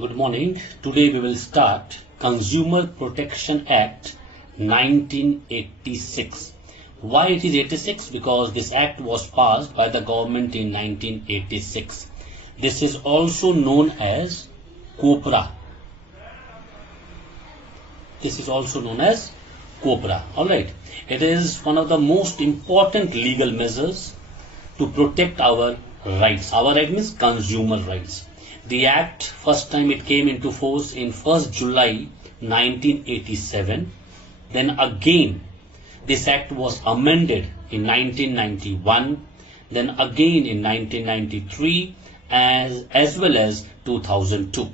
Good morning. Today we will start Consumer Protection Act 1986. Why it is 86? Because this act was passed by the government in 1986. This is also known as COPRA. This is also known as COPRA. Alright. It is one of the most important legal measures to protect our rights. Our right means consumer rights. The act, first time it came into force in 1st July 1987. Then again, this act was amended in 1991. Then again in 1993 as well as 2002.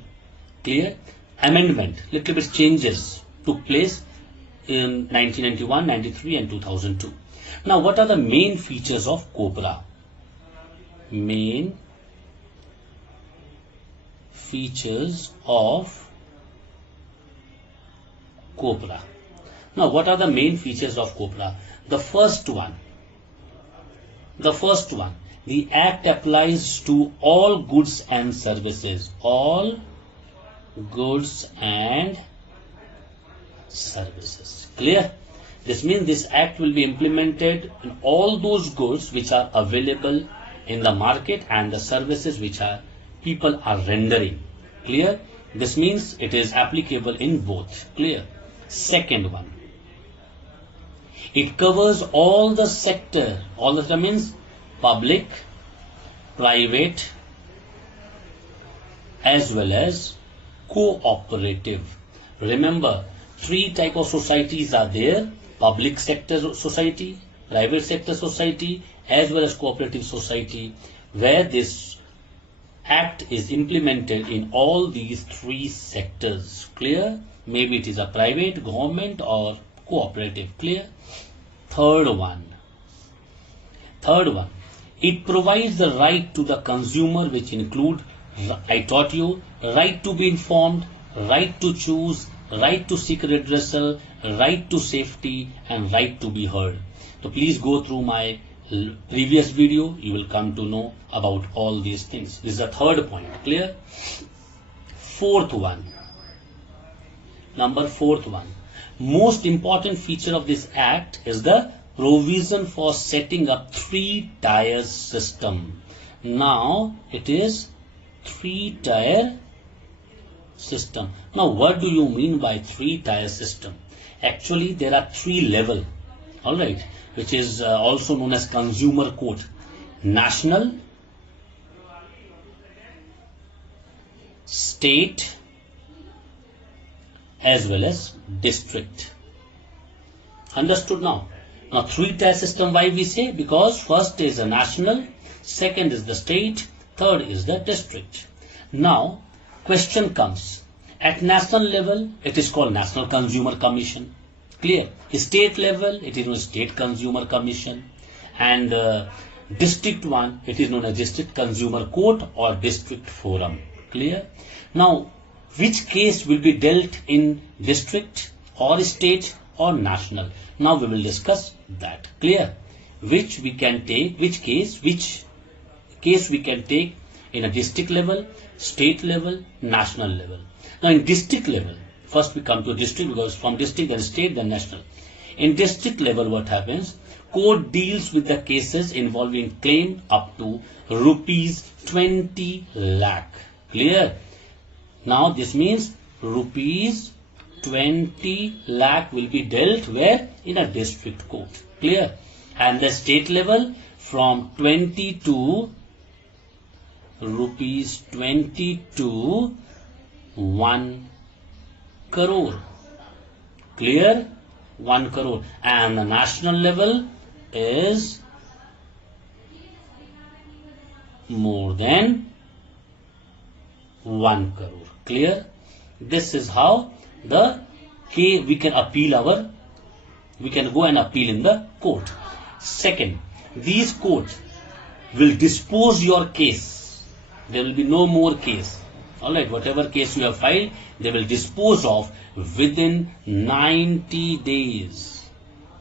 Clear? Amendment, little bit changes took place in 1991, 93 and 2002. Now what are the main features of COPRA? Main features of COPRA. Now what are the main features of COPRA? The first one, the act applies to all goods and services. All goods and services. Clear? This means this act will be implemented in all those goods which are available in the market and the services which people are rendering. Clear? This means it is applicable in both. Clear? Second one, it covers all the sector. All the sector means public, private as well as cooperative. Remember, three types of societies are there: public sector society, private sector society as well as cooperative society, where this act is implemented in all these three sectors. Clear? Maybe it is a private, government or cooperative. Clear? Third one, it provides the right to the consumer, which include, I taught you, right to be informed, right to choose, right to seek redressal, right to safety and right to be heard. So please go through my previous video, you will come to know about all these things. This is the third point. Clear? Fourth one, most important feature of this act is the provision for setting up three-tier system. Now it is three-tier system. Now what do you mean by three-tier system? Actually there are three levels, alright, which is also known as consumer court: national, state as well as district. Understood now? Now three-tier system, why we say? Because first is the national, second is the state, third is the district. Now question comes, at national level it is called National Consumer Commission. Clear? State level it is known as State Consumer Commission, and district one it is known as District Consumer Court or District Forum. Clear? Now which case will be dealt in district or state or national? Now we will discuss that. Clear? Which case we can take in a district level, state level, national level. Now in district level, first we come to district, because from district then state then national. In district level what happens? Court deals with the cases involving claim up to rupees 20 lakh. Clear? Now this means rupees 20 lakh will be dealt where? In a district court. Clear? And the state level from 20 to rupees 20 to 1 crore. Clear? 1 crore. And the national level is more than 1 crore. Clear? This is how we can go and appeal in the court. Second, these courts will dispose your case. There will be no more case. Alright, whatever case you have filed, they will dispose of within 90 days.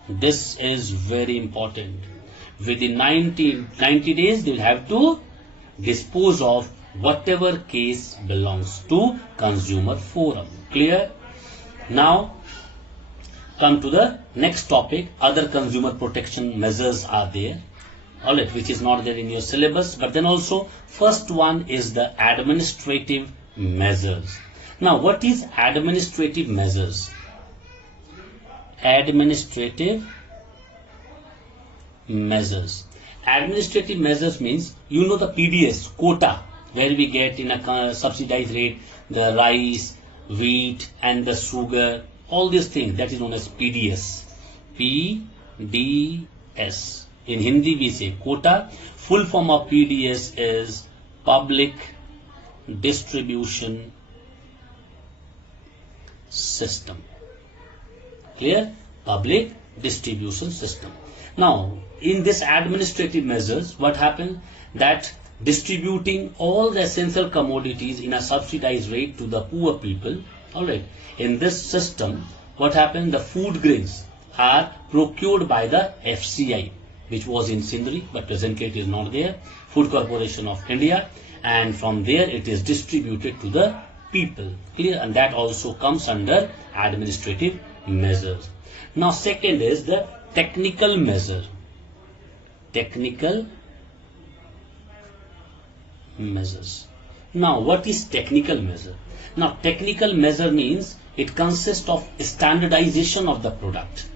This is very important. Within 90 days, they will have to dispose of whatever case belongs to consumer forum. Clear? Now come to the next topic. Other consumer protection measures are there, alright, which is not there in your syllabus, but then also first one is the administrative measures. Now what is administrative measures? Administrative measures. Administrative measures means, you know, the PDS quota, where we get in a subsidized rate the rice, wheat and the sugar, all these things, that is known as PDS. PDS. In Hindi we say quota. Full form of PDS is Public Distribution System. Clear? Public distribution system. Now in this administrative measures, what happens, that distributing all the essential commodities in a subsidized rate to the poor people. Alright, in this system, what happened, the food grains are procured by the FCI, which was in Sindri, but presently it is not there, Food Corporation of India, and from there it is distributed to the people. Clear? And that also comes under administrative measures. Now second is the technical measure. Technical measures. Now what is technical measure? Now technical measure means it consists of standardization of the product.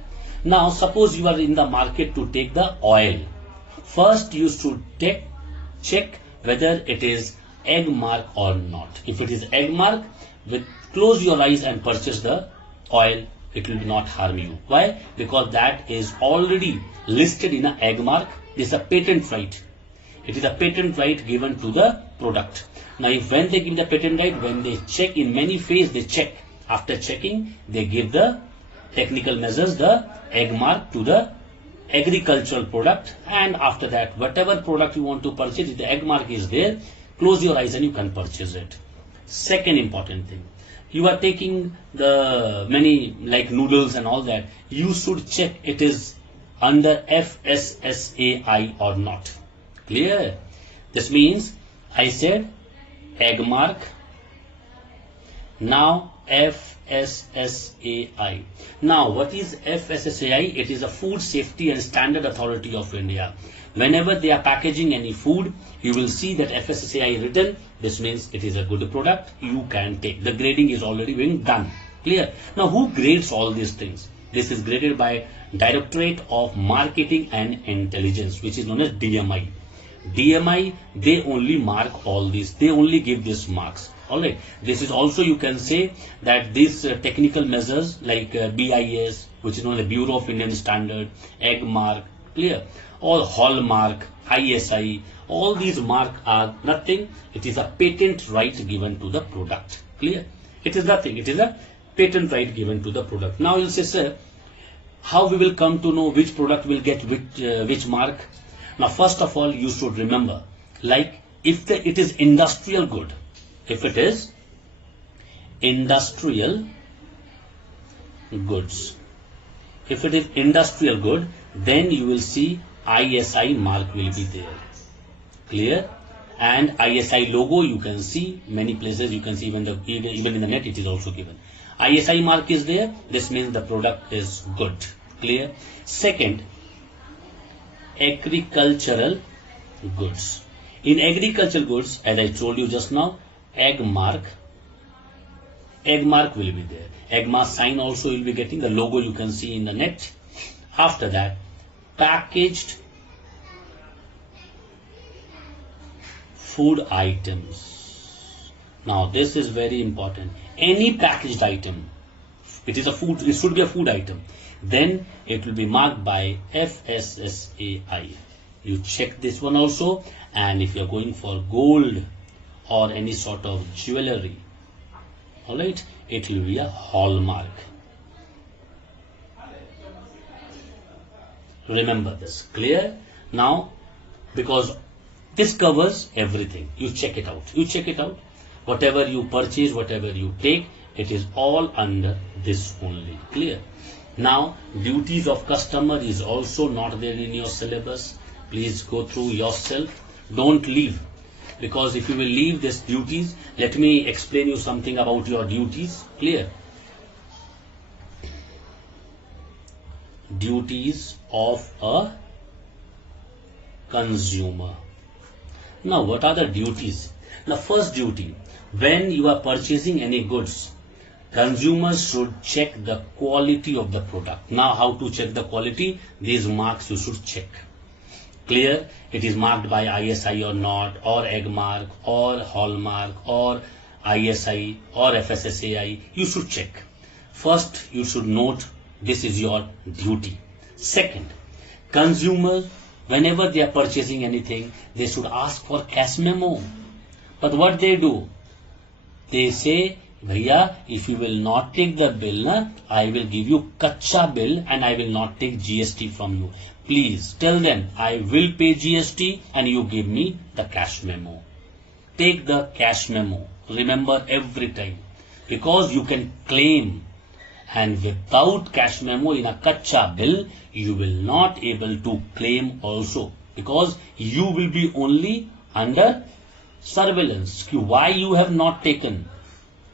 Now suppose you are in the market to take the oil. First you should check whether it is egg mark or not. If it is egg mark, close your eyes and purchase the oil. It will not harm you. Why? Because that is already listed in a egg mark. This is a patent right. It is a patent right given to the product. Now if when they give the patent right, when they check, in many phases they check. After checking, they give the technical measures, the egg mark to the agricultural product, and after that whatever product you want to purchase, if the egg mark is there, close your eyes and you can purchase it. Second important thing, you are taking the many like noodles and all that, you should check it is under FSSAI or not. Clear? This means I said egg mark, now FSSAI. Now what is FSSAI? It is a Food Safety and Standard Authority of India. Whenever they are packaging any food, you will see that FSSAI written. This means it is a good product, you can take. The grading is already being done. Clear? Now who grades all these things? This is graded by Directorate of Marketing and Intelligence, which is known as DMI. DMI, they only mark all these, they only give these marks. Alright, this is also, you can say that these technical measures like BIS, which is known as the Bureau of Indian Standard, egg mark, clear, or hallmark, ISI, all these mark are nothing. It is a patent right given to the product. Clear? It is nothing. It is a patent right given to the product. Now you will say, sir, how we will come to know which product will get which mark? Now first of all, you should remember, like if it is industrial good, if it is industrial goods, if it is industrial good, then you will see ISI mark will be there. Clear? And ISI logo you can see many places, you can see even in the net it is also given. ISI mark is there, this means the product is good. Clear? Second, agricultural goods. In agricultural goods, as I told you just now, egg mark will be there. Egg mark sign also will be getting, the logo you can see in the net. After that, packaged food items. Now this is very important. Any packaged item, it is a food, it should be a food item, then it will be marked by FSSAI. You check this one also, and if you are going for gold or any sort of jewelry, alright, it will be a hallmark. Remember this. Clear? Now, because this covers everything, you check it out. You check it out. Whatever you purchase, whatever you take, it is all under this only. Clear? Now, duties of customer is also not there in your syllabus. Please go through yourself. Don't leave. because if you will leave these duties, let me explain you something about your duties. Clear? Duties of a consumer. Now, what are the duties? The first duty, when you are purchasing any goods, consumers should check the quality of the product. Now, how to check the quality? These marks you should check. Clear? It is marked by ISI or not, or egg mark, or hallmark, or ISI, or FSSAI. You should check. First, you should note this is your duty. Second, consumers, whenever they are purchasing anything, they should ask for cash memo. But what they do? They say, Bhaiya, if you will not take the bill, I will give you kacha bill and I will not take GST from you. Please tell them I will pay GST and you give me the cash memo. Take the cash memo. Remember every time. Because you can claim, and without cash memo in a kacha bill, you will not able to claim also. Because you will be only under surveillance. Why you have not taken?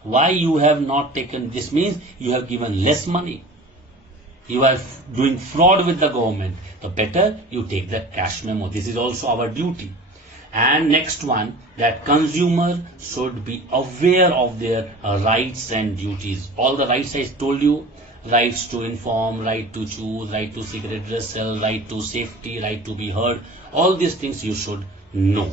Why you have not taken? This means you have given less money. You are doing fraud with the government. The better you take the cash memo. This is also our duty. And next one, that consumer should be aware of their rights and duties. All the rights I told you, rights to inform, right to choose, right to seek redressal, right to safety, right to be heard. All these things you should know.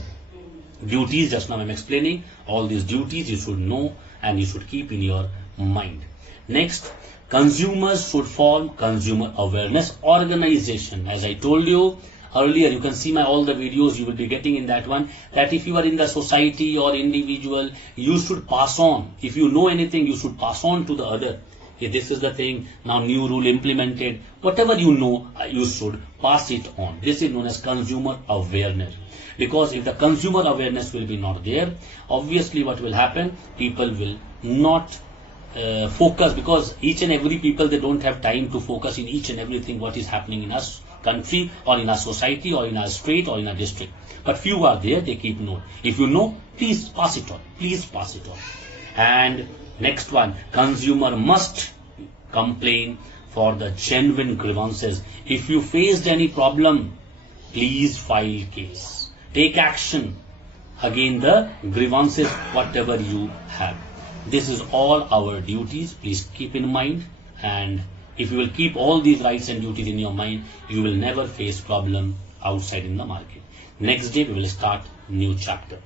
Duties, just now I am explaining, all these duties you should know and you should keep in your mind. Next, consumers should form consumer awareness organization. As I told you earlier, you can see all the videos you will be getting in that one, that if you are in the society or individual, you should pass on. If you know anything, you should pass on to the other. Okay, this is the thing, now new rule implemented. Whatever you know, you should pass it on. This is known as consumer awareness. Because if the consumer awareness will be not there, obviously what will happen, people will not focus, because each and every people, they don't have time to focus in each and everything what is happening in our country or in our society or in our state or in our district. But few are there, they keep note. If you know, please pass it on. Please pass it on. And next one, consumer must complain for the genuine grievances. If you faced any problem, please file case. Take action against the grievances, whatever you have. This is all our duties. Please keep in mind. And if you will keep all these rights and duties in your mind, you will never face problem outside in the market. Next day, we will start new chapter.